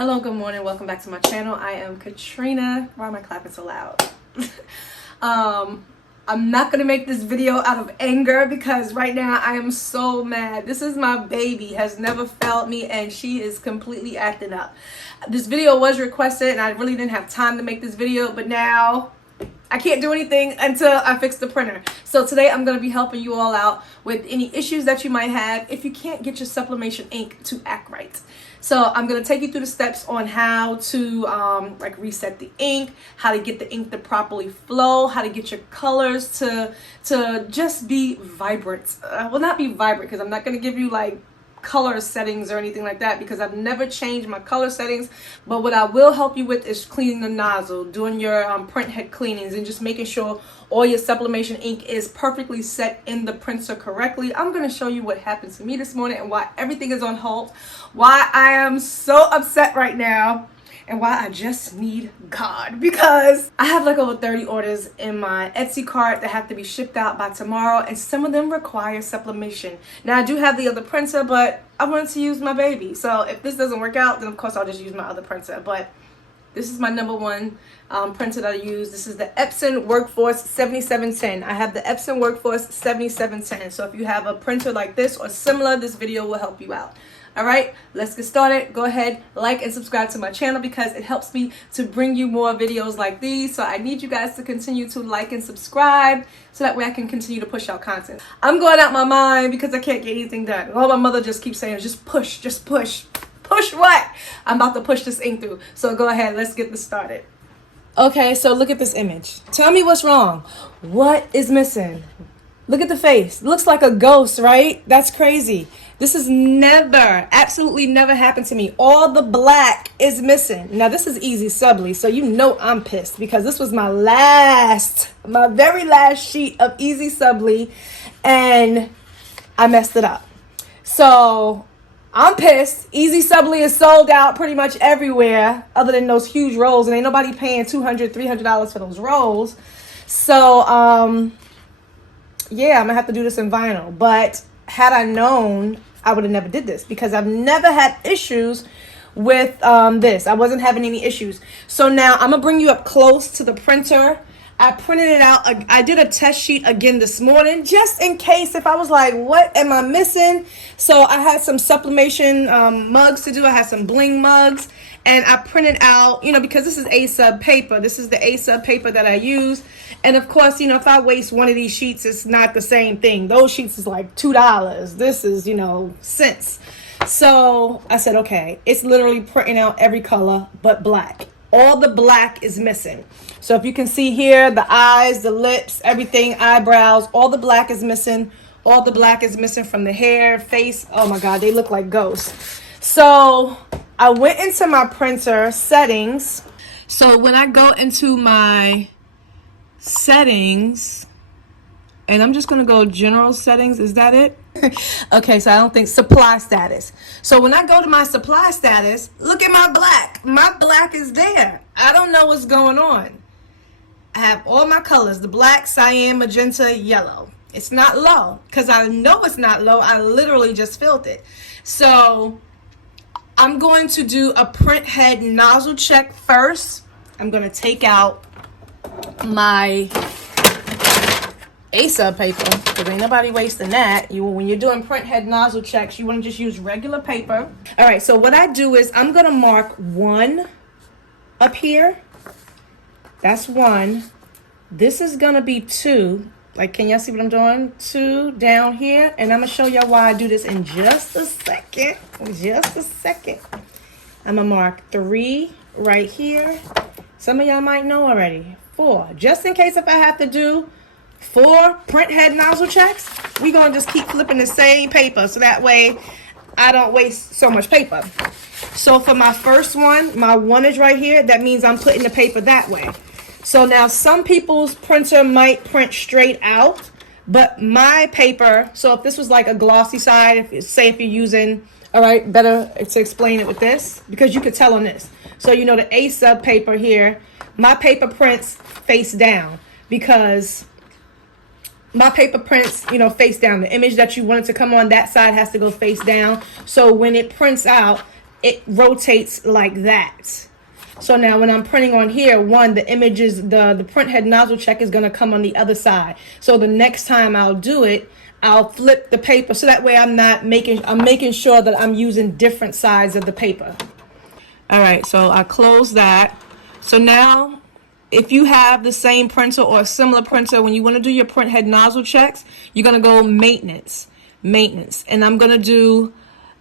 Hello, good morning, welcome back to my channel. I am Katrina. Why am I clapping so loud? I'm not gonna make this video out of anger because right now I am so mad. This is my baby, has never failed me, and she is completely acting up. This video was requested and I really didn't have time to make this video, but now I can't do anything until I fix the printer. So today I'm going to be helping you all out with any issues that you might have if you can't get your sublimation ink to act right. So I'm going to take you through the steps on how to like reset the ink, how to get the ink to properly flow, how to get your colors to just be vibrant. Well, not be vibrant, because I'm not going to give you like color settings or anything like that because I've never changed my color settings. But what I will help you with is cleaning the nozzle, doing your print head cleanings, and just making sure all your sublimation ink is perfectly set in the printer correctly. I'm going to show you what happened to me this morning and why everything is on hold, why I am so upset right now, and why I just need God, because I have like over 30 orders in my Etsy cart that have to be shipped out by tomorrow, and some of them require sublimation. Now I do have the other printer, but I wanted to use my baby. So if this doesn't work out, then of course I'll just use my other printer. But this is my number one printer that I use. This is the Epson Workforce 7710. I have the Epson Workforce 7710. So if you have a printer like this or similar, this video will help you out. All right, let's get started. Go ahead, like and subscribe to my channel because it helps me to bring you more videos like these. So I need you guys to continue to like and subscribe so that way I can continue to push out content. I'm going out my mind because I can't get anything done. All my mother just keeps saying is just push, just push. Push what? I'm about to push this ink through. So go ahead, let's get this started. Okay, so look at this image. Tell me what's wrong. What is missing? Look at the face. Looks like a ghost, right? That's crazy. This has never, absolutely never happened to me. All the black is missing. Now this is easy subly, so you know I'm pissed because this was my very last sheet of easy subly and I messed it up. So I'm pissed. Easy subly is sold out pretty much everywhere other than those huge rolls, and ain't nobody paying $200, $300 for those rolls. So yeah, I'm gonna have to do this in vinyl. But had I known, I would have never did this because I've never had issues with this. I wasn't having any issues. So now I'm gonna bring you up close to the printer. I printed it out. I did a test sheet again this morning just in case if I was like, what am I missing? So I had some sublimation mugs to do. I had some bling mugs, and I printed out, you know, because this is A-sub paper. This is the A-sub paper that I use. And of course, you know, if I waste one of these sheets, it's not the same thing. Those sheets is like $2. This is, you know, cents. So I said, okay, it's literally printing out every color but black. All the black is missing. So if you can see here, the eyes, the lips, everything, eyebrows, all the black is missing. All the black is missing from the hair, face. Oh my God, they look like ghosts. So I went into my printer settings. So when I go into my settings, and I'm just going to go general settings. Is that it? Okay, so I don't think supply status. So when I go to my supply status, look at my black. My black is there. I don't know what's going on. I have all my colors, the black, cyan, magenta, yellow. It's not low because I know it's not low. I literally just filled it. So I'm going to do a print head nozzle check first. I'm going to take out my A-sub paper because ain't nobody wasting that. When you're doing print head nozzle checks, you want to just use regular paper. All right, so what I do is I'm going to mark 1 up here. That's 1. This is going to be 2. Like, can y'all see what I'm doing? 2 down here, and I'm going to show y'all why I do this in just a second. Just a second. I'm going to mark 3 right here. Some of y'all might know already. 4. Just in case if I have to do 4 print head nozzle checks, we're going to just keep flipping the same paper so that way I don't waste so much paper. So for my first one, my 1 is right here. That means I'm putting the paper that way. So now some people's printer might print straight out, but my paper, so if this was like a glossy side, say if you're using, all right, better to explain it with this because you could tell on this. So you know the A-sub paper here, my paper prints face down because my paper prints, you know, face down. The image that you want it to come on that side has to go face down. So when it prints out, it rotates like that. So now when I'm printing on here, the image is the print head nozzle check is going to come on the other side. So the next time I'll do it, I'll flip the paper so that way I'm making sure that I'm using different sides of the paper. All right, so I close that. So now if you have the same printer or a similar printer, when you want to do your print head nozzle checks, you're going to go maintenance. And I'm going to do,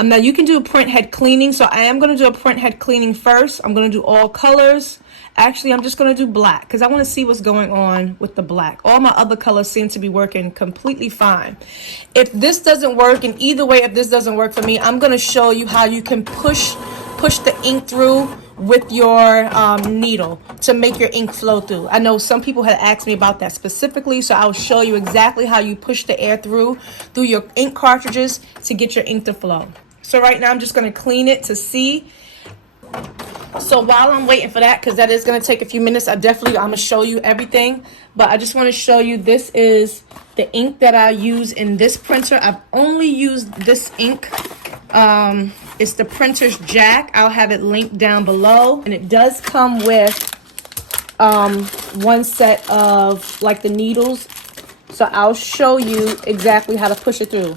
now you can do a print head cleaning. So I am going to do a print head cleaning first. I'm going to do all colors. Actually, I'm just going to do black because I want to see what's going on with the black. All my other colors seem to be working completely fine. If this doesn't work, and either way, if this doesn't work for me, I'm going to show you how you can push the ink through with your needle to make your ink flow through. I know some people had asked me about that specifically, so I'll show you exactly how you push the air through your ink cartridges to get your ink to flow. So right now I'm just going to clean it to see. So while I'm waiting for that, because that is going to take a few minutes, I'm going to show you everything. But I just want to show you, this is the ink that I use in this printer. I've only used this ink. It's the printer's jack. I'll have it linked down below. And it does come with one set of like the needles. So I'll show you exactly how to push it through.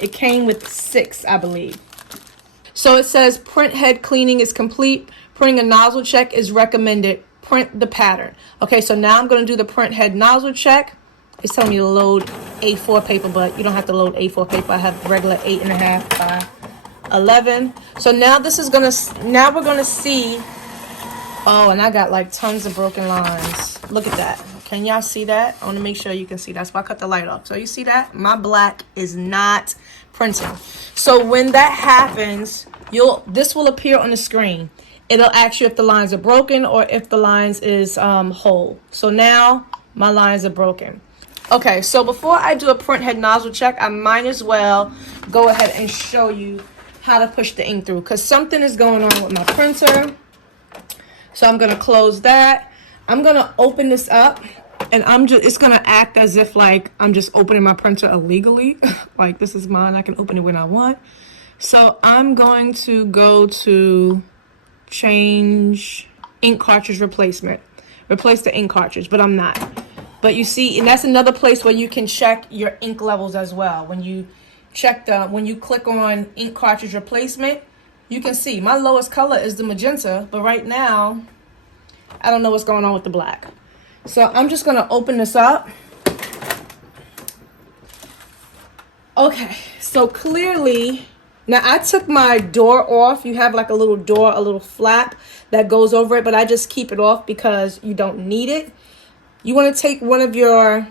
It came with 6, I believe. So it says print head cleaning is complete. Printing a nozzle check is recommended. Print the pattern. Okay, so now I'm going to do the print head nozzle check. It's telling me to load A4 paper, but you don't have to load A4 paper. I have regular 8.5 by 11. So now we're going to see. Oh, and I got like tons of broken lines. Look at that. Can y'all see that? I want to make sure you can see. That's why I cut the light off. So you see that? My black is not printing. So when that happens, this will appear on the screen. It'll ask you if the lines are broken or if the lines is whole. So now my lines are broken. Okay, so before I do a print head nozzle check, I might as well go ahead and show you how to push the ink through, because something is going on with my printer. So I'm going to close that. I'm going to open this up, and it's going to act as if like I'm just opening my printer illegally. Like, this is mine. I can open it when I want. So I'm going to go to change ink cartridge replacement. Replace the ink cartridge, but I'm not. But you see, and that's another place where you can check your ink levels as well. When you click on ink cartridge replacement, you can see my lowest color is the magenta, but right now I don't know what's going on with the black. So I'm just going to open this up. Okay, so clearly, now I took my door off. You have like a little door, a little flap that goes over it, but I just keep it off because you don't need it. You want to take one of your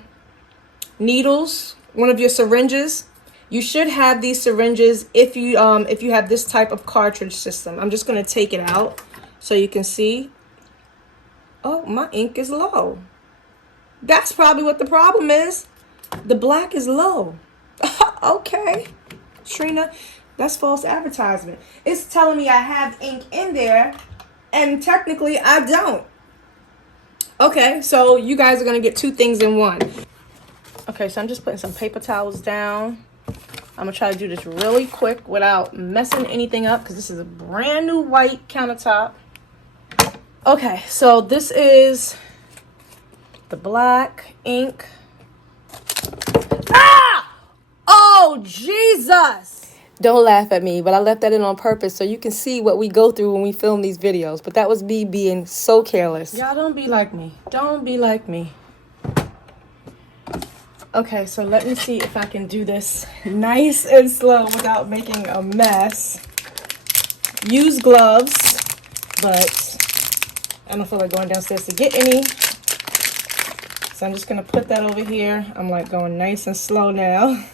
needles, one of your syringes. You should have these syringes if you have this type of cartridge system. I'm just going to take it out so you can see. Oh, my ink is low. That's probably what the problem is. The black is low. Okay, Trina, that's false advertisement. It's telling me I have ink in there, and technically I don't. Okay, so you guys are going to get 2 things in one. Okay, so I'm just putting some paper towels down. I'm going to try to do this really quick without messing anything up because this is a brand new white countertop. Okay, so this is the black ink. Ah! Oh, Jesus! Don't laugh at me, but I left that in on purpose so you can see what we go through when we film these videos. But that was me being so careless. Y'all don't be like me. Don't be like me. Okay, so let me see if I can do this nice and slow without making a mess. Use gloves, but I don't feel like going downstairs to get any. So I'm just going to put that over here. I'm like going nice and slow now.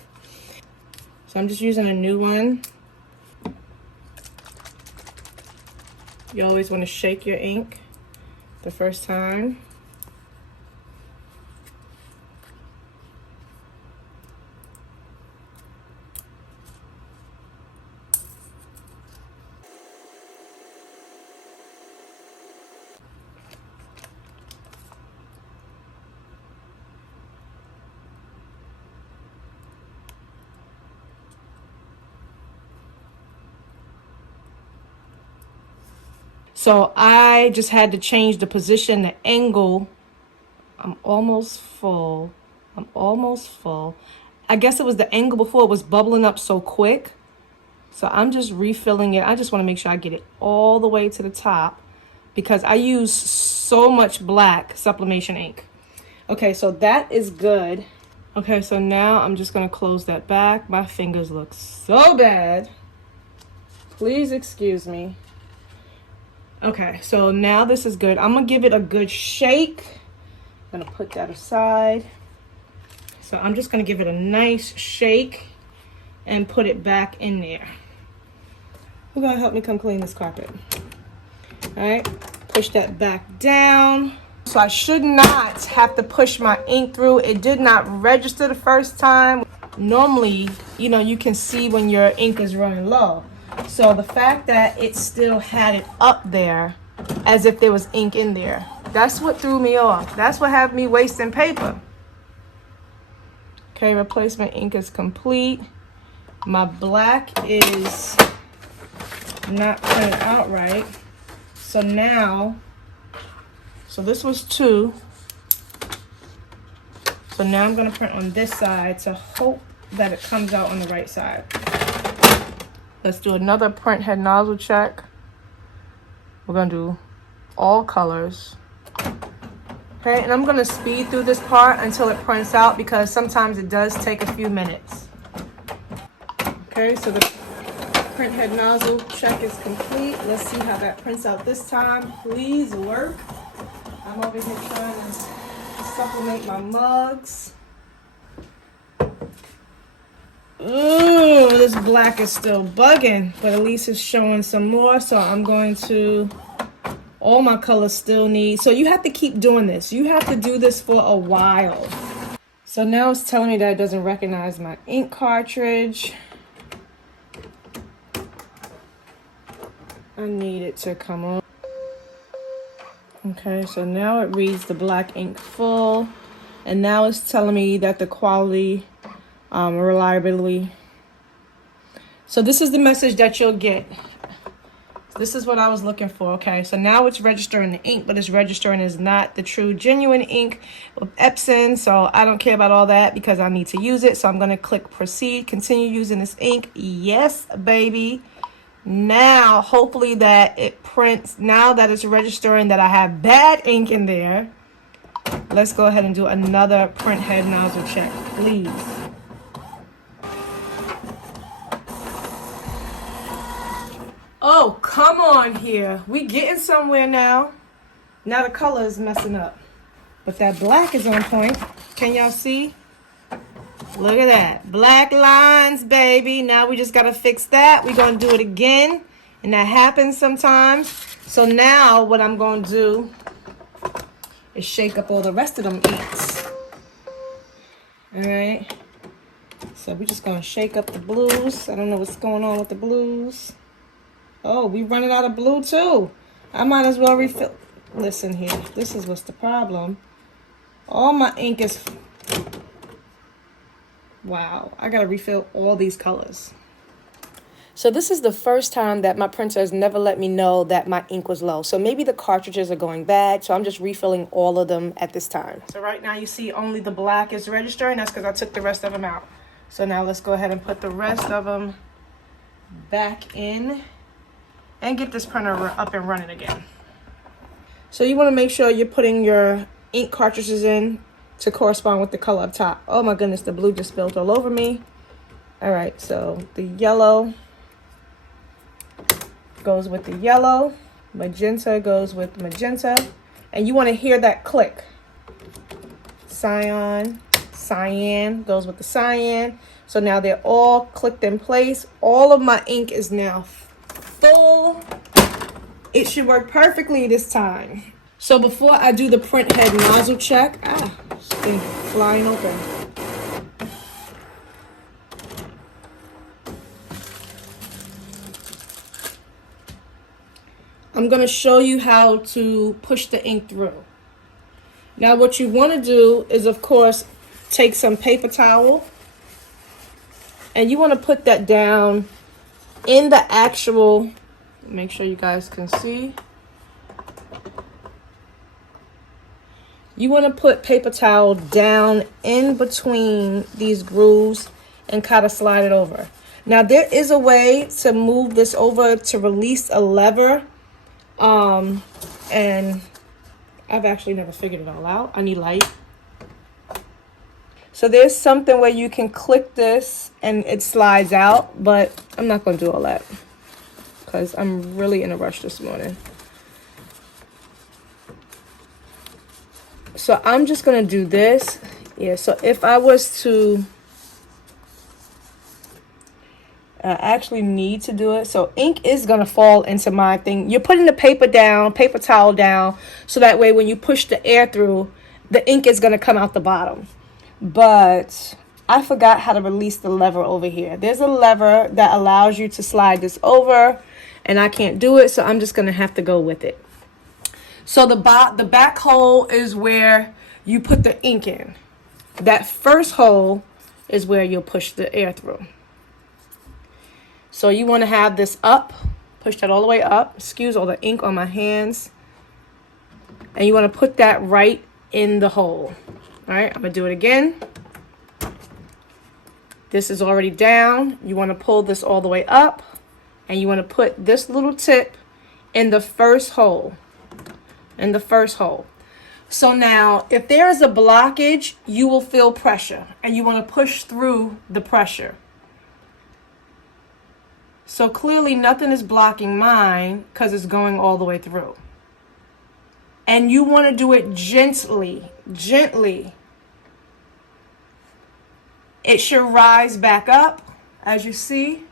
So I'm just using a new one. You always want to shake your ink the first time. So I just had to change the position, the angle. I'm almost full. I'm almost full. I guess it was the angle before, it was bubbling up so quick. So I'm just refilling it. I just want to make sure I get it all the way to the top because I use so much black sublimation ink. Okay, so that is good. Okay, so now I'm just going to close that back. My fingers look so bad. Please excuse me. Okay, so now this is good. I'm going to give it a good shake. I'm going to put that aside. So I'm just going to give it a nice shake and put it back in there. Who's going to help me come clean this carpet? All right, push that back down. So I should not have to push my ink through. It did not register the first time. Normally, you know, you can see when your ink is running low. So the fact that it still had it up there as if there was ink in there, that's what threw me off. That's what had me wasting paper. Okay, replacement ink is complete. My black is not printed out right. So now, so this was 2. So now I'm going to print on this side to hope that it comes out on the right side. Let's do another print head nozzle check. We're going to do all colors. Okay, and I'm going to speed through this part until it prints out because sometimes it does take a few minutes. Okay, so the print head nozzle check is complete. Let's see how that prints out this time. Please work. I'm over here trying to supplement my mugs. Ooh, this black is still bugging, but at least it's showing some more. So I'm going to, all my colors still need, so you have to keep doing this. You have to do this for a while. So now it's telling me that it doesn't recognize my ink cartridge. I need it to come on. Okay, so now it reads the black ink full, and now it's telling me that the quality, reliability. So this is the message that you'll get. This is what I was looking for. Okay, so now it's registering the ink, but it's registering as not the true genuine ink with Epson. So I don't care about all that because I need to use it. So I'm going to click proceed, continue using this ink. Yes, baby. Now, hopefully that it prints. Now that it's registering that I have bad ink in there, let's go ahead and do another print head nozzle check, please. Oh, come on here. We getting somewhere now. Now the color is messing up. But that black is on point. Can y'all see? Look at that. Black lines, baby. Now we just got to fix that. We're going to do it again. And that happens sometimes. So now what I'm going to do is shake up all the rest of them inks. All right. So we're just going to shake up the blues. I don't know what's going on with the blues. Oh, we running out of blue too. I might as well refill. Listen here. This is what's the problem. All my ink is... Wow, I gotta refill all these colors. So this is the first time that my printer has never let me know that my ink was low. So maybe the cartridges are going bad. So I'm just refilling all of them at this time. So right now you see only the black is registering. That's because I took the rest of them out. So now let's go ahead and put the rest of them back in and get this printer up and running again. So you want to make sure you're putting your ink cartridges in to correspond with the color up top. Oh my goodness, the blue just spilled all over me. All right, so the yellow goes with the yellow, magenta goes with magenta, and you want to hear that click. Cyan goes with the cyan. So now they're all clicked in place. All of my ink is now full. It should work perfectly this time. So before I do the print head nozzle check, it's been flying open. I'm going to show you how to push the ink through. Now what you want to do is, of course, take some paper towel and you want to put that down in the actual, make sure you guys can see. You want to put paper towel down in between these grooves and kind of slide it over. Now there is a way to move this over to release a lever, and I've actually never figured it all out. I need light. So there's something where you can click this and it slides out, but I'm not going to do all that because I'm really in a rush this morning. So I'm just going to do this. Yeah, so if I was to actually need to do it. So ink is going to fall into my thing. You're putting the paper down, paper towel down, so that way when you push the air through, the ink is going to come out the bottom. But I forgot how to release the lever over here. There's a lever that allows you to slide this over, and I can't do it, so I'm just going to have to go with it. So the back hole is where you put the ink in. That first hole is where you'll push the air through. So you want to have this up, push that all the way up. Excuse all the ink on my hands. And you want to put that right in the hole. All right, I'm going to do it again. This is already down. You want to pull this all the way up. And you want to put this little tip in the first hole. In the first hole. So now, if there is a blockage, you will feel pressure. And you want to push through the pressure. So clearly nothing is blocking mine because it's going all the way through. And you want to do it gently, gently. It should rise back up, as you see.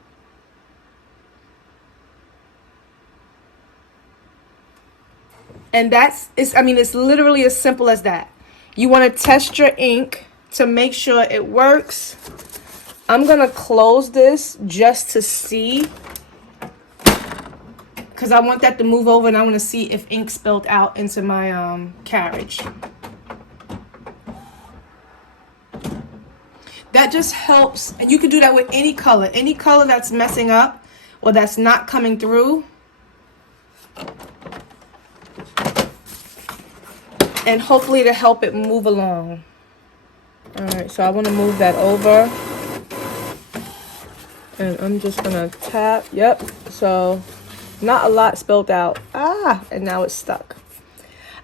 And it's literally as simple as that. You want to test your ink to make sure it works. I'm going to close this just to see, because I want that to move over and I want to see if ink spilled out into my carriage. That just helps. And you can do that with any color that's messing up or that's not coming through. And hopefully to help it move along. All right, so I want to move that over. And I'm just gonna tap. Yep. So not a lot spilled out. And now it's stuck.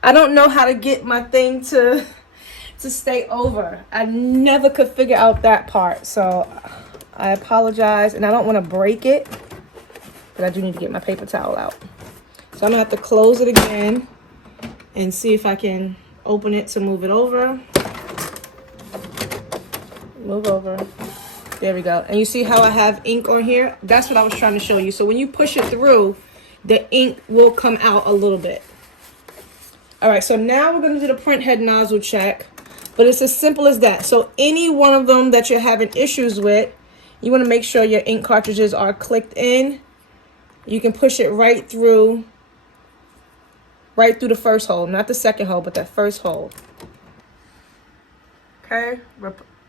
I don't know how to get my thing to stay over. I never could figure out that part. So I apologize, and I don't want to break it, but I do need to get my paper towel out. So I'm gonna have to close it again and see if I can open it to move it over. Move over. There we go. And you see how I have ink on here? That's what I was trying to show you. So when you push it through, the ink will come out a little bit. All right, so now we're going to do the print head nozzle check. But it's as simple as that. So any one of them that you're having issues with, you want to make sure your ink cartridges are clicked in. You can push it right through the first hole. Not the second hole, but that first hole. Okay.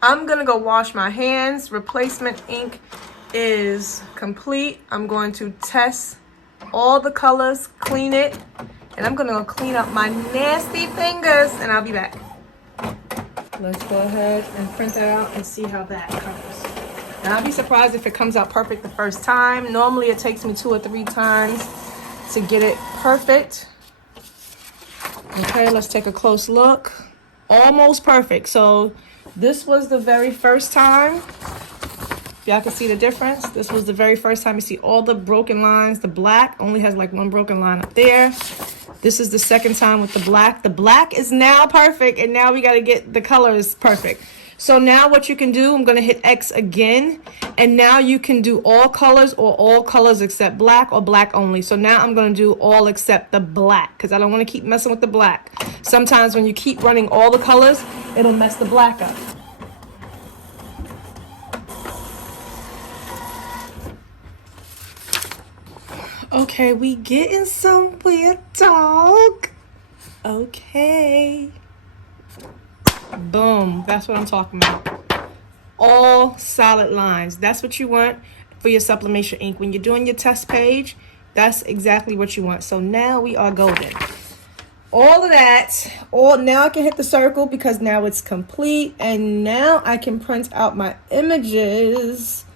I'm going to go wash my hands. Replacement ink is complete. I'm going to test all the colors, clean it, and I'm going to go clean up my nasty fingers, and I'll be back. Let's go ahead and print that out and see how that comes. And I'll be surprised if it comes out perfect the first time. Normally it takes me 2 or 3 times to get it perfect. Okay, let's take a close look. Almost perfect. So this was the very first time. Y'all can see the difference. This was the very first time. You see all the broken lines. The black only has like 1 broken line up there. This is the second time with the black. The black is now perfect, and now we got to get the colors perfect. So now what you can do, I'm going to hit X again, and now you can do all colors or all colors except black or black only. So now I'm going to do all except the black because I don't want to keep messing with the black. Sometimes when you keep running all the colors, it'll mess the black up. Okay, we getting somewhere, dog. Okay. Boom. That's what I'm talking about. All solid lines. That's what you want for your sublimation ink. When you're doing your test page, that's exactly what you want. So now we are golden. all of that, all now I can hit the circle because now it's complete, and now I can print out my images.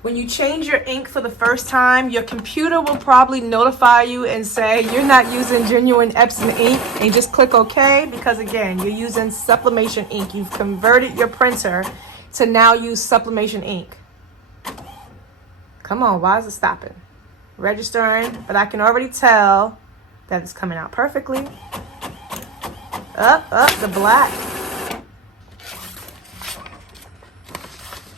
When you change your ink for the first time, your computer will probably notify you and say you're not using genuine Epson ink, and just click OK, because again, you're using Sublimation ink. You've converted your printer to now use Sublimation ink. Come on, why is it stopping? Registering, but I can already tell that it's coming out perfectly. Up, the black.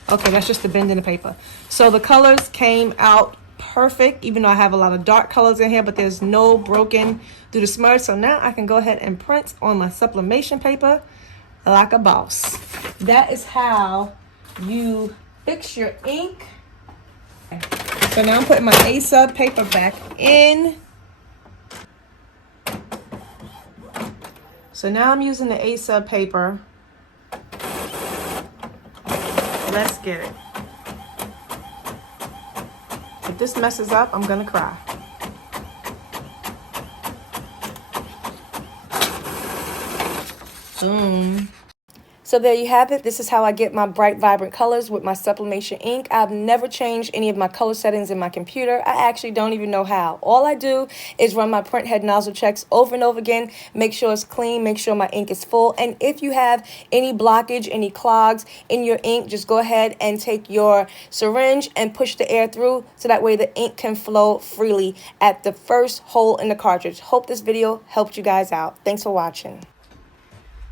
Okay, that's just the bend in the paper. So the colors came out perfect, even though I have a lot of dark colors in here, but there's no broken through the smudge. So now I can go ahead and print on my sublimation paper like a boss. That is how you fix your ink. So now I'm putting my A-sub paper back in. So now I'm using the A-sub paper. Let's get it. If this messes up, I'm gonna cry. Boom. So there you have it. This is how I get my bright, vibrant colors with my sublimation ink. I've never changed any of my color settings in my computer. I actually don't even know how. All I do is run my print head nozzle checks over and over again, make sure it's clean, make sure my ink is full. And if you have any blockage, any clogs in your ink, just go ahead and take your syringe and push the air through so that way the ink can flow freely at the first hole in the cartridge. Hope this video helped you guys out. Thanks for watching.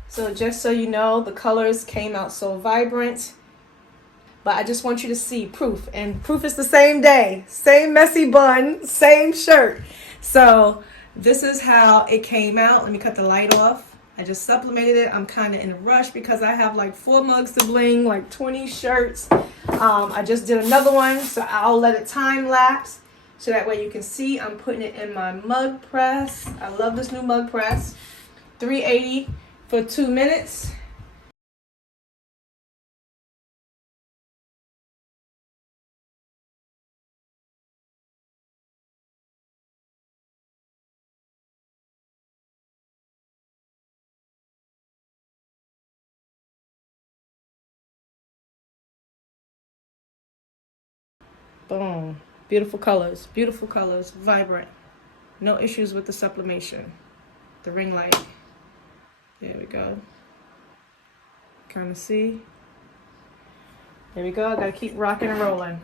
So just so you know, the colors came out so vibrant, but I just want you to see proof, and proof is the same day, same messy bun, same shirt. So this is how it came out. Let me cut the light off. I just sublimated it. I'm kind of in a rush because I have like 4 mugs to bling, like 20 shirts. I just did another one, so I'll let it time lapse so that way you can see I'm putting it in my mug press. I love this new mug press. 380 for 2 minutes. Boom. Beautiful colors, vibrant. No issues with the sublimation. The ring light. There we go. Kind of see. There we go. I gotta keep rocking and rolling.